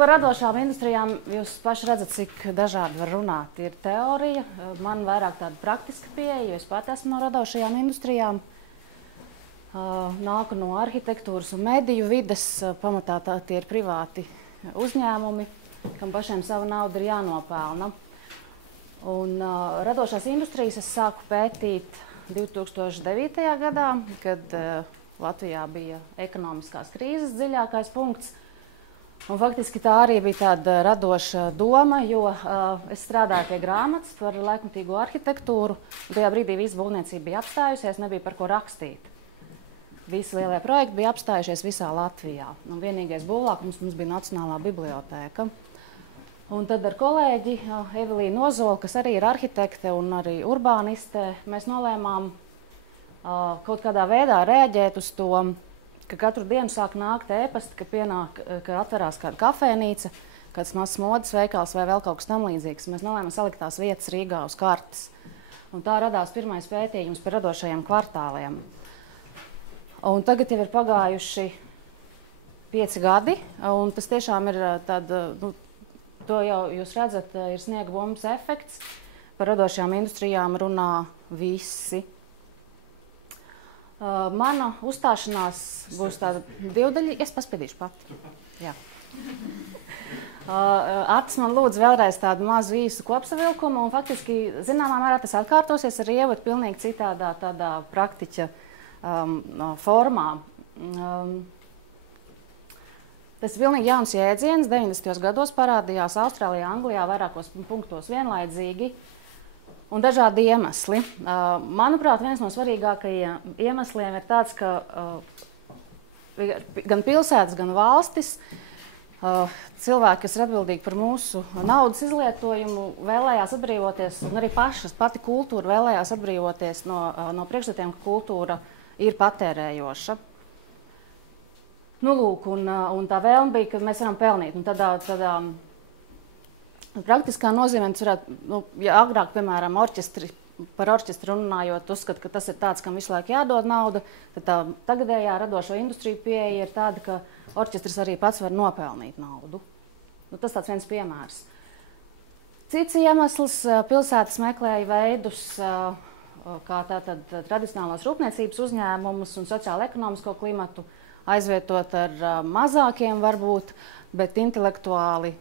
Par radošām industrijām jūs paši redzat, cik dažādi var runāt. Ir teorija, man vairāk tāda praktiska pieeja, jo es pati esmu no radošajām industrijām. Nāku no arhitektūras un mediju vides, pamatā tie ir privāti uzņēmumi, kam pašiem sava nauda ir jānopelna. Un radošās industrijas es sāku pētīt 2009. Gadā, kad Latvijā bija ekonomiskās krīzes dziļākais punkts. Un faktiski tā arī bija tāda radoša doma, jo es strādāju pie grāmatas par laikmatīgo arhitektūru. Tajā brīdī visa būvniecība bija apstājusies, nebija par ko rakstīt. Visi lielie projekti bija apstājušies visā Latvijā. Un vienīgais būvlaukums mums bija Nacionālā bibliotēka. Un tad ar kolēģi Evelīnu Ozolu, kas arī ir arhitekte un arī urbāniste, mēs nolēmām kaut kādā veidā reaģēt uz to, ka katru dienu sāk nākt ēpasti, ka atverās kāda kafejnīca, kāds mazs modes veikals vai vēl kaut kas tam līdzīgs. Mēs nolēmām salikt tās vietas Rīgā uz kartes. Un tā radās pirmais pētījums par radošajiem kvartāliem. Un tagad jau ir pagājuši 5 gadi, un tas tiešām ir tāda, to jau jūs redzat, ir sniega bumbas efekts. Par radošajām industrijām runā visi. Mana uzstāšanās būs tāda divdaļīga. Es paspēdīšu pati. Jā. Artis man lūdzu vēlreiz tādu mazu īsu kopsavilkumu, un faktiski, zināmā mērā tas atkārtosies ar Ievu pilnīgi citādā tādā praktiķa formā. Tas ir pilnīgi jauns jēdziens. 90. gados parādījās Austrālijā, Anglijā vairākos punktos vienlaicīgi. Un dažādi iemesli. Manuprāt, viens no svarīgākajiem iemesliem ir tāds, ka gan pilsētas, gan valstis, cilvēki, kas ir atbildīgi par mūsu naudas izlietojumu, vēlējās atbrīvoties, un arī pati kultūra vēlējās atbrīvoties no priekšstatiem, ka kultūra ir patērējoša. Nu, lūk, un tā vēlme bija, ka mēs varam pelnīt. Un tādā praktiskā nozīmē, tas varētu, ja agrāk, piemēram, par orķestri runājot, uzskata, ka tas ir tāds, kam visu laiku jādod nauda, tad tā tagadējā radošo industriju pieeja ir tāda, ka orķestris arī pats var nopelnīt naudu. Tas tāds viens piemērs. Cits iemesls - pilsētas meklēja veidus, kā tātad tradicionālās rūpniecības uzņēmumus un sociālo-ekonomisko klimatu aizvietot ar mazākiem varbūt, bet intelektuāli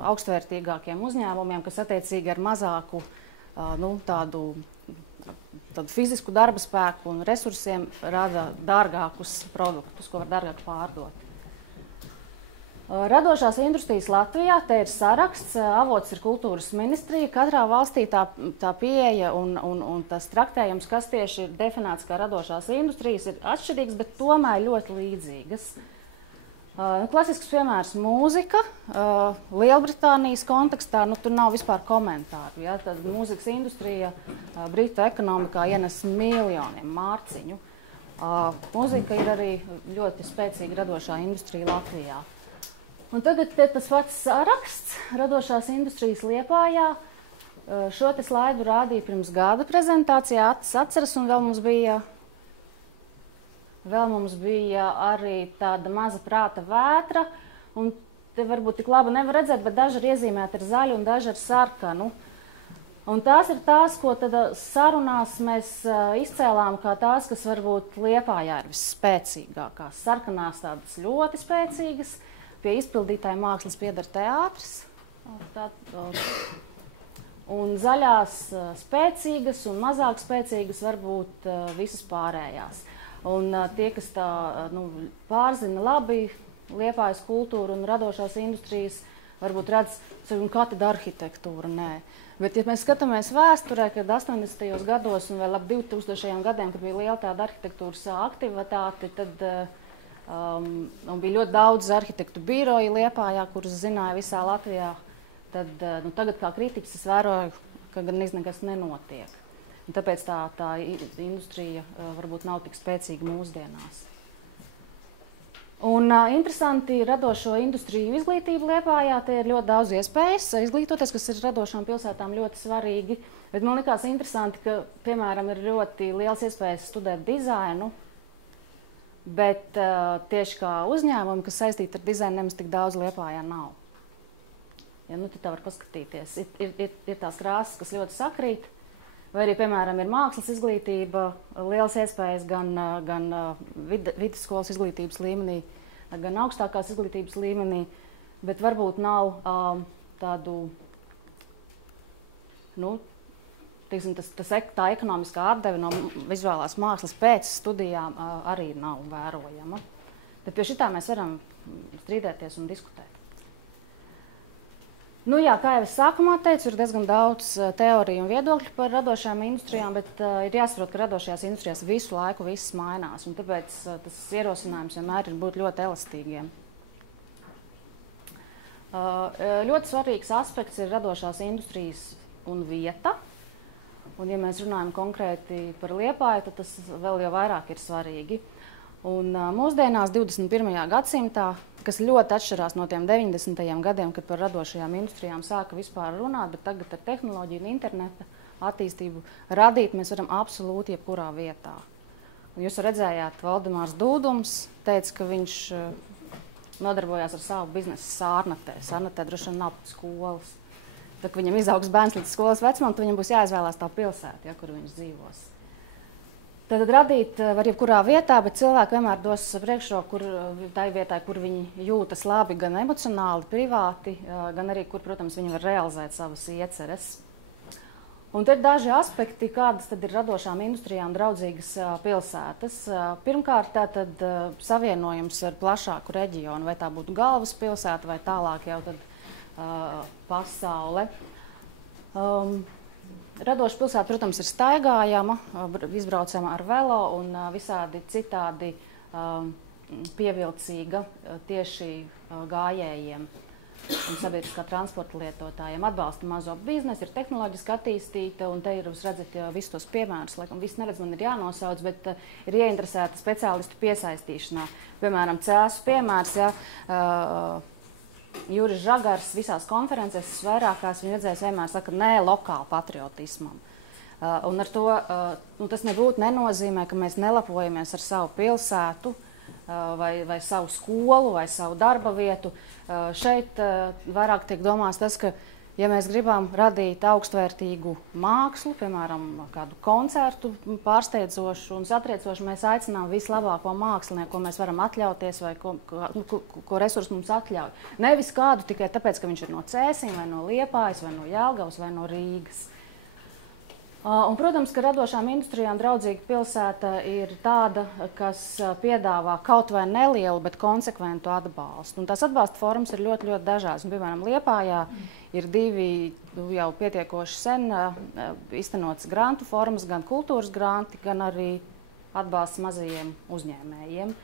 augstvērtīgākiem uzņēmumiem, kas attiecīgi ar mazāku tādu fizisku darba spēku un resursiem rada dārgākus produktus, ko var dārgāk pārdot. Radošās industrijas Latvijā, te ir saraksts, avots ir kultūras ministrija. Katrā valstī tā pieeja un tas traktējums, kas tieši ir definēts kā radošās industrijas, ir atšķirīgs, bet tomēr ļoti līdzīgas. Klasisks piemērs - mūzika. Lielbritānijas kontekstā tur nav vispār komentāru. Ja? Tad mūzikas industrija Britu ekonomikā ienes miljoniem mārciņu. Mūzika ir arī ļoti spēcīga radošā industrija Latvijā. Un tagad tas pats saraksts radošās industrijas Liepājā. Šo te slaidu rādīja pirms gada prezentācijā, atceras, un vēl mums bija arī tāda maza prāta vētra, un te varbūt tik labi nevar redzēt, bet daži ir iezīmēti ar zaļu un daži ar sarkanu. Un tās ir tās, ko tad sarunās mēs izcēlām kā tās, kas varbūt Liepājā ir visspēcīgākās. Sarkanās tādas ļoti spēcīgas, pie izpildītāja mākslas pieder teātris, un zaļās spēcīgas un mazāk spēcīgas varbūt visas pārējās. Un tie, kas pārzina labi Liepājas kultūru un radošās industrijas, varbūt redz, kā tad arhitektūra, nē. Bet, ja mēs skatāmies vēsturē, kad 80. gados un vēl ap 2000. gadiem, kad bija liela tāda arhitektūras aktivitāte, tad bija ļoti daudz arhitektu biroju Liepājā, kurus zināja visā Latvijā. Tad, tagad kā kritiķis es vēroju, ka gan nekas nenotiek. Un tāpēc tā industrija varbūt nav tik spēcīga mūsdienās. Un interesanti radošo industriju izglītība Liepājā. Te ir ļoti daudz iespējas izglītoties, kas ir radošām pilsētām ļoti svarīgi. Bet man likās interesanti, ka, piemēram, ir ļoti liels iespējas studēt dizainu. Bet tieši kā uzņēmumi, kas saistīti ar dizainu, nemaz tik daudz Liepājā nav. Ja, nu, tā var paskatīties. Ir tās krāsas, kas ļoti sakrīt, vai arī, piemēram, ir mākslas izglītība, liels iespējas gan vidusskolas izglītības līmenī, gan augstākās izglītības līmenī, bet varbūt nav tādu, nu, tā ekonomiskā atdeve no vizuālās mākslas pēc studijām arī nav vērojama. Tad pie šitā mēs varam strīdēties un diskutēt. Nu jā, kā jau es sākumā teicu, ir diezgan daudz teoriju un viedokļu par radošajām industrijām, bet ir jāsaprot, ka radošajās industrijās visu laiku viss mainās, un tāpēc tas ierosinājums vienmēr ir būt ļoti elastīgiem. Ļoti svarīgs aspekts ir radošās industrijas un vieta. Un, ja mēs runājam konkrēti par Liepāju, tad tas vēl jau vairāk ir svarīgi. Un mūsdienās 21. gadsimtā, kas ļoti atšķirās no tiem 90. gadiem, kad par radošajām industrijām sāka vispār runāt, bet tagad ar tehnoloģiju un interneta attīstību radīt mēs varam absolūti jebkurā vietā. Un jūs redzējāt, Valdemārs Dūdums teica, ka viņš nodarbojās ar savu biznesu Sārnatē. Sārnatē droši vien nav pat skolas. Tad, kad viņam izaugs bērns līdz skolas vecumam, tad viņam būs jāizvēlās tā pilsēta, ja, kur viņš dzīvos. Tad radīt var jebkurā vietā, bet cilvēki vienmēr dos priekšroku tai vietai, kur viņi jūtas labi, gan emocionāli, privāti, gan arī, kur, protams, viņi var realizēt savas ieceres. Un te ir daži aspekti, kādas tad ir radošām industrijām draudzīgas pilsētas. Pirmkārt, tātad savienojums ar plašāku reģionu, vai tā būtu galvaspilsēta, vai tālāk jau tad pasaule. Radoša pilsēta, protams, ir staigājama, izbraucama ar velo un visādi citādi pievilcīga tieši gājējiem un sabiedriskā transporta lietotājiem. Atbalsta mazo biznesu, ir tehnoloģiski attīstīta, un te ir, jūs redzat, visus tos piemērus, laikam viss neredz, man ir jānosauc, bet ir ieinteresēta speciālistu piesaistīšanā. Piemēram, Cēsu piemērs, ja, Juris Žagars visās konferencēs vairākās viņa redzējis vienmēr saka nē lokālu patriotismam. Un ar to tas nebūtu nenozīmē, ka mēs nelepojamies ar savu pilsētu vai savu skolu vai savu darba vietu. Šeit vairāk tiek domāts tas, ka ja mēs gribam radīt augstvērtīgu mākslu, piemēram, kādu koncertu pārsteidzošu un satriecošu, mēs aicinām vislabāko mākslinieku, ko mēs varam atļauties vai ko resursi mums atļauj. Nevis kādu tikai tāpēc, ka viņš ir no Cēsīm vai no Liepājas vai no Jelgavas vai no Rīgas. Un, protams, ka radošām industrijām draudzīga pilsēta ir tāda, kas piedāvā kaut vai nelielu, bet konsekventu atbalstu. Un tās atbalsta formas ir ļoti, ļoti dažādas. Un, piemēram, Liepājā ir divi jau pietiekoši sen iztenotas grantu formas, gan kultūras granti, gan arī atbalsts mazajiem uzņēmējiem.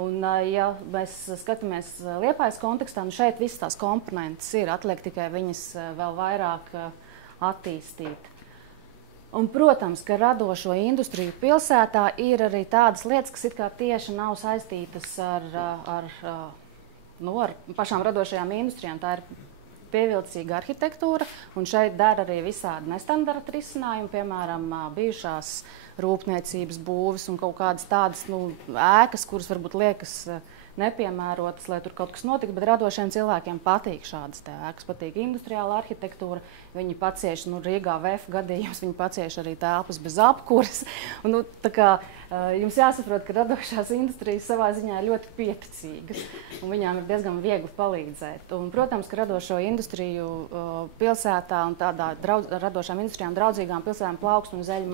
Un, ja mēs skatāmies Liepājas kontekstā, nu šeit visas tās komponentes ir, atliek tikai viņas vēl vairāk attīstīt. Un, protams, ka radošo industriju pilsētā ir arī tādas lietas, kas it kā tieši nav saistītas ar pašām radošajām industrijām. Tā ir pievilcīga arhitektūra, un šeit der arī visādi nestandarta risinājumi, piemēram, bijušās rūpniecības būves un kaut kādas tādas ēkas, kuras varbūt liekas nepiemērotas, lai tur kaut kas notiktu, bet radošiem cilvēkiem patīk šādas ēkas, patīk industriāla arhitektūra. Viņi pacieš, Rīgā VF gadījums, viņi pacieš arī telpas bez apkuras. Un, tā kā jums jāsaprot, ka radošās industrijas savā ziņā ir ļoti pieticīgas, un viņām ir diezgan viegli palīdzēt. Un, protams, ka radošo industriju pilsētā un tādā radošām industrijām draudzīgām pilsētām plaukst un zeļ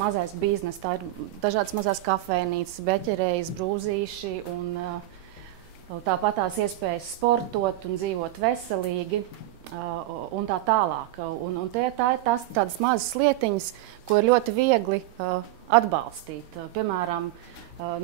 mazais biznes. Tā ir dažādas mazās kafejnīcas, beķerejas, brūzīši un tāpat tās iespējas sportot un dzīvot veselīgi un tā tālāk. Un tā ir tādas mazas lietiņas, ko ir ļoti viegli atbalstīt. Piemēram,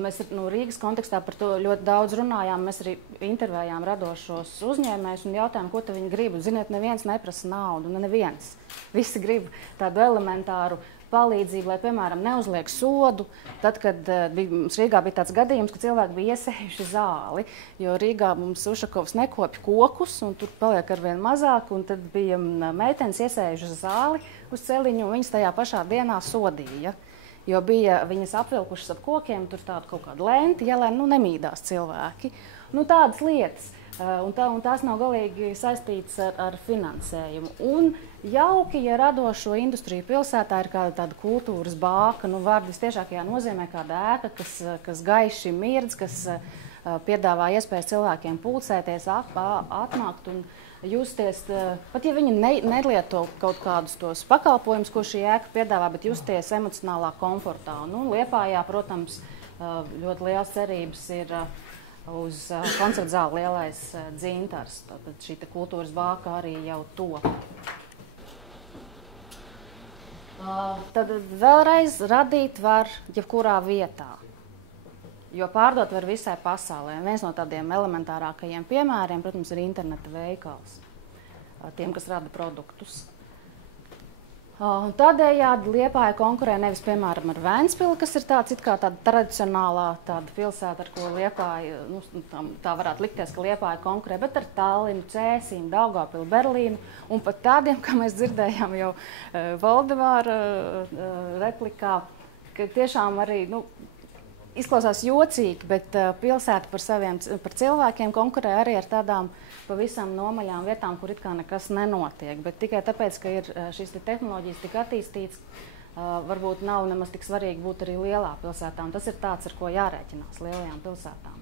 mēs Rīgas kontekstā par to ļoti daudz runājām. Mēs arī intervējām radošos uzņēmējus un jautājām, ko viņi grib. Ziniet, neviens neprasa naudu, neviens. Visi grib tādu elementāru palīdzību, lai, piemēram, neuzliek sodu. Tad, kad mums Rīgā bija tāds gadījums, ka cilvēki bija iesējuši zāli, jo Rīgā mums Ušakovs nekopja kokus, un tur paliek arvien mazāk, un tad bija meitenes iesējuši zāli uz celiņu, un viņas tajā pašā dienā sodīja. jo bija viņas apvilkušas ap kokiem, tur tādu kaut kādu lenti, ja, lai nemīdās cilvēki. Tādas lietas. Un tās nav galīgi saistītas ar finansējumu. Un jauki, ja radošo industriju pilsētā ir kāda tāda kultūras bāka, vārdu vistiešākajā nozīmē kāda ēka, kas gaiši mirdz, kas piedāvā iespējas cilvēkiem pulcēties, atnākt un justies, pat ja viņi nelieto kaut kādus tos pakalpojumus, ko šī ēka piedāvā, bet justies emocionālā komfortā. Liepājā, protams, ļoti liels cerības ir uz koncertu zāli Lielais dzintars. Tad šī kultūras bāka arī jau top. Tad vēlreiz radīt var jebkurā vietā, jo pārdot var visai pasaulē. Viens no tādiem elementārākajiem piemēriem, protams, ir interneta veikals tiem, kas rada produktus. Tādējādi Liepāja konkurē nevis, piemēram, ar Ventspili, kas ir tāds it kā tāda tradicionālā tāda pilsēta, ar ko Liepāja, tā varētu likties, ka Liepāja konkurē, bet ar Tallinu, Cēsīm, Daugavpili, Berlīnu un pat tādiem, kā mēs dzirdējām jau Valdemāra replikā, ka tiešām arī, izklausās jocīgi, bet pilsēta par cilvēkiem konkurē arī ar tādām pavisam nomaļām vietām, kur it kā nekas nenotiek. Bet tikai tāpēc, ka ir šīs tehnoloģijas tik attīstītas, varbūt nav nemaz tik svarīgi būt arī lielā pilsētā. Un tas ir tāds, ar ko jārēķinās lielajām pilsētām.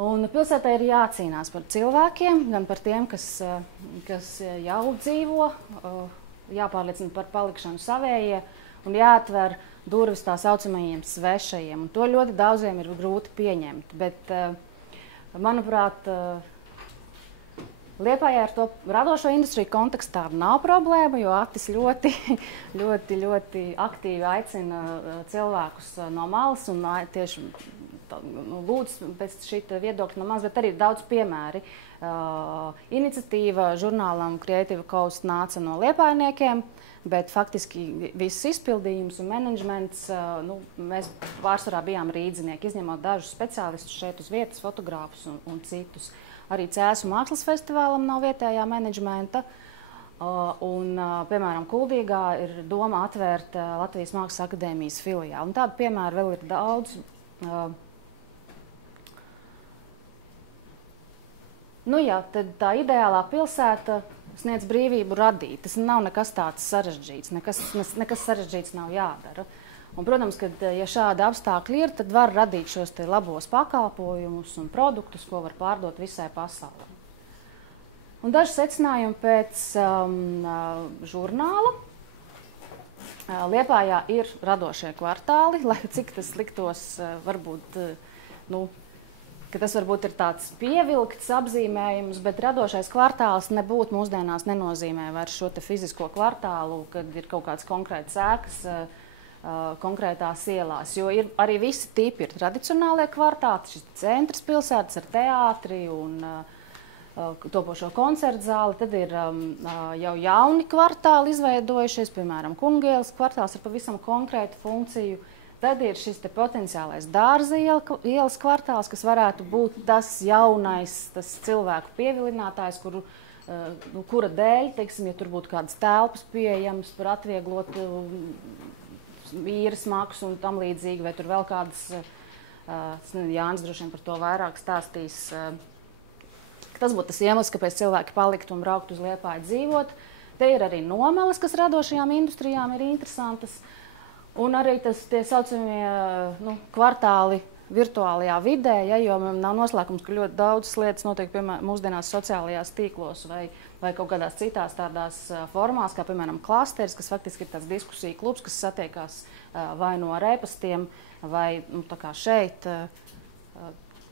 Un pilsētā ir jācīnās par cilvēkiem, gan par tiem, kas jau dzīvo, jāpārliecina par palikšanu savējie un jāatver durvis tā saucamajiem svešajiem. Un to ļoti daudziem ir grūti pieņemt. Bet, manuprāt, Liepājā ar to radošo industriju kontekstā nav problēma, jo Attis ļoti aktīvi aicina cilvēkus no malas un tieši lūdz pēc šī viedokļa no malas, bet arī ir daudz piemēri. Iniciatīva žurnālam Creative Coast nāca no liepājniekiem, bet faktiski viss izpildījums un menedžments, mēs pārsvarā bijām rīdzinieki, izņemot dažus speciālistus šeit uz vietas, fotogrāfus un citus. Arī Cēsu mākslas festivālam nav vietējā menedžmenta. Piemēram, Kuldīgā ir doma atvērt Latvijas Mākslas akadēmijas filiāli. Un tādu piemēru vēl ir daudz. Tad tā ideālā pilsēta sniedz brīvību radīt. Tas nav nekas tāds sarežģīts, nekas sarežģīts nav jādara. Un, protams, ka, ja šādi apstākļi ir, tad var radīt šos labos pakalpojumus un produktus, ko var pārdot visai pasaulē. Un daži secinājumi pēc žurnāla. Liepājā ir radošie kvartāli, lai cik tas liktos varbūt, ka tas varbūt ir tāds pievilkts apzīmējums, bet radošais kvartāls nebūtu mūsdienās nenozīmē vairs šo te fizisko kvartālu, kad ir kaut kāds konkrēts ēkas konkrētās ielās, jo ir arī visi tipi ir tradicionālie kvartāli, šis centrs pilsētas ar teātri un topošo koncertu zāli, tad ir jau jauni kvartāli izveidojušies, piemēram, Kungielas kvartāls ar pavisam konkrētu funkciju. Tad ir šis potenciālais Dārza ielas kvartāls, kas varētu būt tas jaunais, tas cilvēku pievilinātājs, kura dēļ, teiksim, ja tur būtu kādas telpas pieejamas par atvieglotu vīras maksu un tam līdzīgi, vai tur vēl kādas, Jānis droši vien par to vairāk stāstīs, tas būtu tas iemesls, kāpēc cilvēki paliktu un brauktu uz Liepāju dzīvot. Te ir arī nomalas, kas radošajām industrijām ir interesantas. Un arī tie saucamie kvartāli virtuālajā vidē, jo nav noslēpums, ka ļoti daudzas lietas notiek mūsdienās sociālajās tīklos vai kaut kādās citās tādās formās, kā piemēram klasteris, kas faktiski ir tāds diskusiju klubs, kas satiekās vai no ar e-pastiem, vai tā kā šeit,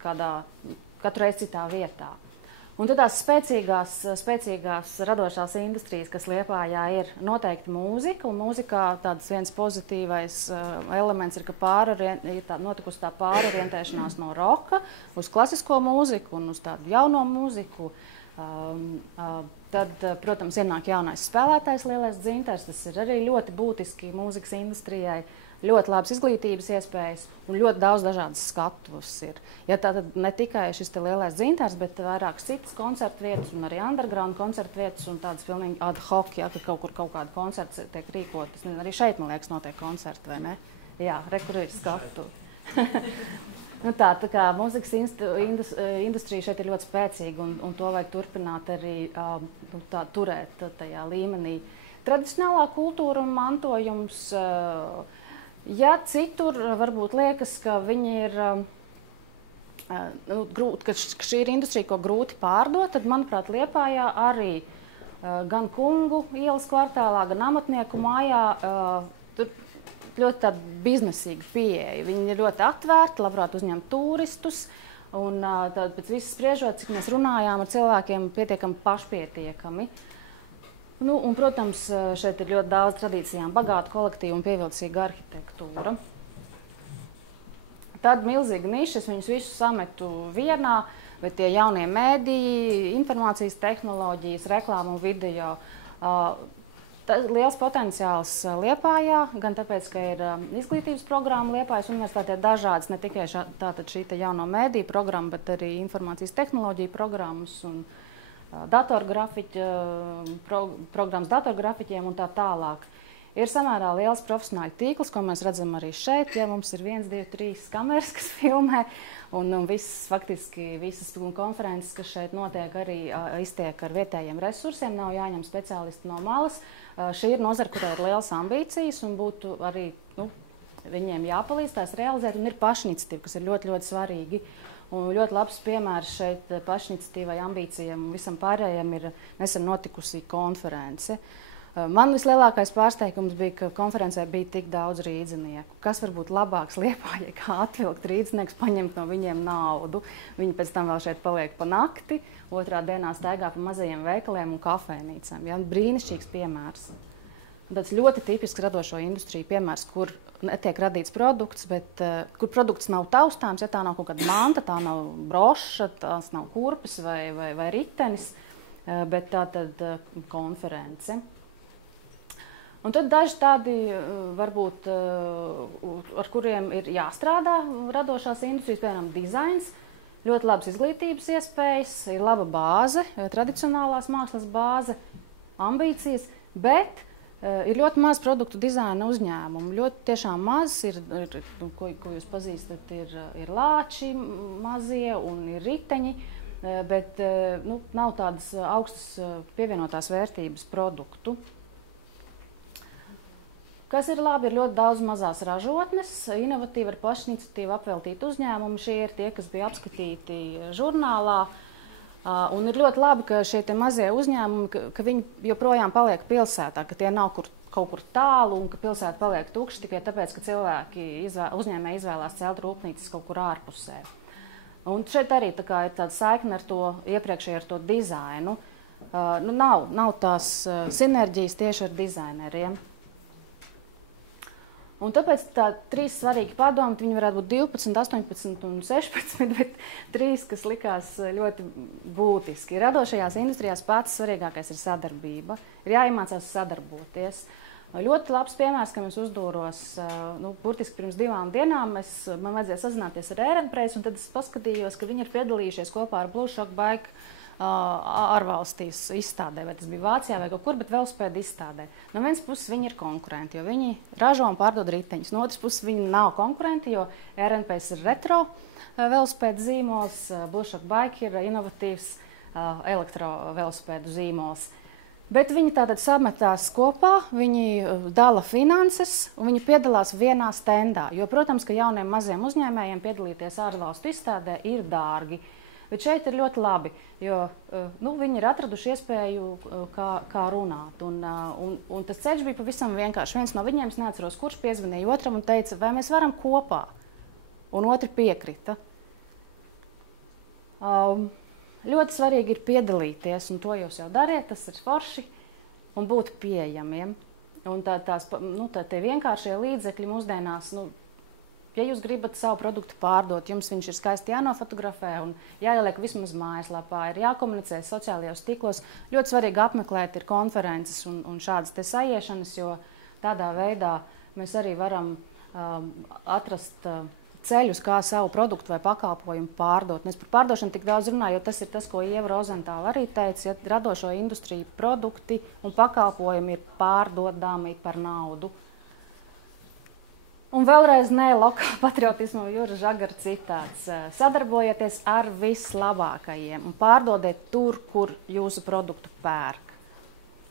katru reizi citā vietā. Un tad tās spēcīgās radošās industrijas, kas Liepājā ir noteikti mūzika, un mūzikā tāds viens pozitīvais elements ir, ka ir notikusi tā pārorientēšanās no roka uz klasisko mūziku un uz tādu jauno mūziku. Tad, protams, ienāk jaunais spēlētājs Lielais dzintars, tas ir arī ļoti būtiski mūzikas industrijai. ļoti labas izglītības iespējas un ļoti daudz dažādas skatuves ir. Ja tā tad ne tikai šis te lielais dzintars, bet vairākas citas koncertu vietas un arī underground koncertu vietas un tādas pilnīgi ad hoc, ja, ka kaut kur kaut kāda koncerts tiek rīkot. Arī šeit, man liekas, notiek koncerti, vai ne? Jā, kur ir skatu. Nu tā kā mūzikas industrija šeit ir ļoti spēcīga un to vajag turpināt arī turēt tajā līmenī. Tradicionālā kultūra un mantojums, ja citur varbūt liekas, ka viņi ir, ka šī ir industrija, ko grūti pārdot, tad, manuprāt, Liepājā arī gan Kungu ielas kvartālā, gan Amatnieku mājā tur ļoti tāda biznesīga pieeja. Viņi ir ļoti atvērti, labprāt uzņem turistus, un pēc visas spriežot, cik mēs runājām ar cilvēkiem, pietiekami pašpietiekami. Nu, un, protams, šeit ir ļoti daudz tradīcijām bagāta kolektīva un pievilcīga arhitektūra. Tad milzīga niša, es viņus visus sametu vienā, bet tie jaunie mēdīji, informācijas tehnoloģijas, reklāma un video. Liels potenciāls Liepājā, gan tāpēc, ka ir izglītības programma Liepājas universitātē dažādas, ne tikai šī jauno mēdīju programma, bet arī informācijas tehnoloģiju programmas un programmas datorgrafiķiem un tā tālāk. Ir samērā liels profesionāļu tīkls, ko mēs redzam arī šeit. Ja mums ir 1, 2, 3 kameras, kas filmē, un faktiski visas konferences, kas šeit notiek, arī iztiek ar vietējiem resursiem, nav jāņem speciālisti no malas. Šī ir nozara, kurai ir liels ambīcijas, un būtu arī viņiem jāpalīdz tās realizēt, un ir pašiniciatīva, kas ir ļoti, ļoti svarīgi. Un ļoti labs piemērs šeit pašiniciatīvai, ambīcijām un visam pārējiem ir nesen notikusi konference. Man vislielākais pārsteigums bija, ka konferencē bija tik daudz rīdzinieku. Kas var būt labāks Liepājai, kā atvilkt rīdzinieks, paņemt no viņiem naudu. Viņi pēc tam vēl šeit paliek pa nakti, otrā dienā staigā pa mazajiem veikaliem un kafejnīcām. Ja? Brīnišķīgs piemērs. Tāds ļoti tipisks radošo industriju piemērs, kur netiek radīts produkts, bet kur produkts nav taustāms, ja tā nav kaut kāda manta, tā nav broša, tās nav kurpes vai ritenis, bet tā tad konference. Un tad daži tādi, varbūt, ar kuriem ir jāstrādā radošās industrijas, piemēram, dizains, ļoti labas izglītības iespējas, ir laba bāze, tradicionālās mākslas bāze, ambīcijas, bet ir ļoti maz produktu dizaina uzņēmumu. Ļoti tiešām maz, ko jūs pazīstat, ir lāči mazie un ir riteņi, bet nav tādas augstas pievienotās vērtības produktu. Kas ir labi, ir ļoti daudz mazās ražotnes, inovatīvi ar pašiniciatīvu apveltīti uzņēmumi. Šie ir tie, kas bija apskatīti žurnālā. Un ir ļoti labi, ka šie mazie uzņēmumi, ka viņi joprojām paliek pilsētā, ka tie nav kaut kur tālu un ka pilsēta paliek tukša tikai tāpēc, ka cilvēki uzņēmēji izvēlās celt rūpnīcas kaut kur ārpusē. Un šeit arī ir tāda saikne ar to iepriekšēju ar to dizainu. Nav tās sinerģijas tieši ar dizaineriem. Un tāpēc tā 3 svarīgi padomi, viņi varētu būt 12, 18 un 16, bet 3, kas likās ļoti būtiski. Radošajās industrijās pats svarīgākais ir sadarbība. Ir jāiemācās sadarboties. Ļoti labs piemērs, kam es uzdūros, burtiski pirms 2 dienām, man vajadzēja sazināties ar Ehrenpreis, un tad es paskatījos, ka viņi ir piedalījušies kopā ar Blue Shock Bike ārvalstīs izstādē, vai tas bija Vācijā vai kaut kur, bet velospēdu izstādē. No vienas puses viņi ir konkurenti, jo viņi ražo un pārdod riteņus. No otras puses viņi nav konkurenti, jo Ehrenpreis ir retro velospēdu zīmols, Blue Shock Bike ir inovatīvs elektrovelospēdu zīmols. Bet viņi tātad sametās kopā, viņi dala finanses un viņi piedalās vienā stendā. Jo, protams, ka jauniem maziem uzņēmējiem piedalīties ārvalstu izstādē ir dārgi. Bet šeit ir ļoti labi, jo viņi ir atraduši iespēju, kā runāt. Un tas ceļš bija pavisam vienkārši. Viens no viņiem, es neatceros, kurš piezvanīja otram un teica, vai mēs varam kopā. Un otri piekrita. Ļoti svarīgi ir piedalīties, un to jūs jau dariet, tas ir forši, un būt pieejamiem. Un tie vienkāršie līdzekļi mūsdienās, ja jūs gribat savu produktu pārdot, jums viņš ir skaisti jānofotografē un jāieliek vismaz mājaslapā, ir jākomunicē sociālajos tīklos. Ļoti svarīgi apmeklēt ir konferences un šādas te saiešanas, jo tādā veidā mēs arī varam atrast ceļus, kā savu produktu vai pakalpojumu pārdot. Mēs par pārdošanu tik daudz runājam, jo tas ir tas, ko Ieva Rozentāla arī teica, ja radošo industriju produkti un pakalpojumi ir pārdodami par naudu. Un vēlreiz lokāla patriotismu Jūra Žagara citāts. Sadarbojieties ar vislabākajiem un pārdodiet tur, kur jūsu produktu pērk.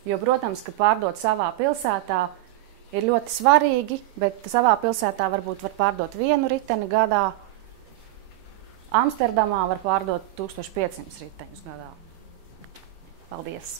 Jo, protams, ka pārdot savā pilsētā ir ļoti svarīgi, bet savā pilsētā varbūt var pārdot 1 riteni gadā. Amsterdamā var pārdot 1500 riteņus gadā. Paldies!